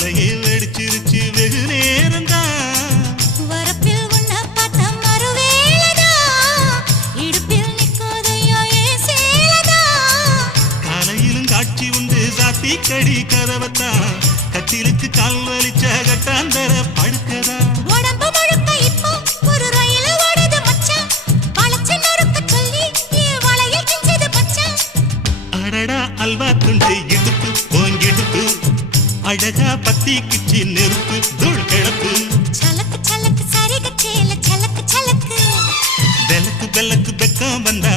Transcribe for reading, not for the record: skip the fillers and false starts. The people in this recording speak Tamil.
தலையே வெடிச்சிருச்சு வெகு நேரம்தான் வரப்பில் உன்ன பார்த்த மறுவேளதா இடுப்பில் நிற்காதையா ஏன் சேலதா காலையிலும் காட்சி உண்டு சாத்தி கடி கதவத்தான் கத்திலுக்கு கால் வலிச்ச கட்டாந்தர படுக்கதா உடம்பு முழுக்க இப்போ ஒரு ரயில் ஓடுது மச்சான் வளைச்சு நொறுக்க சொல்லி என் வளையில் கிஞ்சது பச்சான் அடடா அல்வா துண்டு இடுப்பு போங்கிடுப்பு அழகா பத்தி கிச்சி நெருப்பு தூள் கிளப்பு சலக்கு சலக்கு சரிக சேல சலக்கு சலக்கு பெலக்கு பெலக்கு பெக்கம் வந்த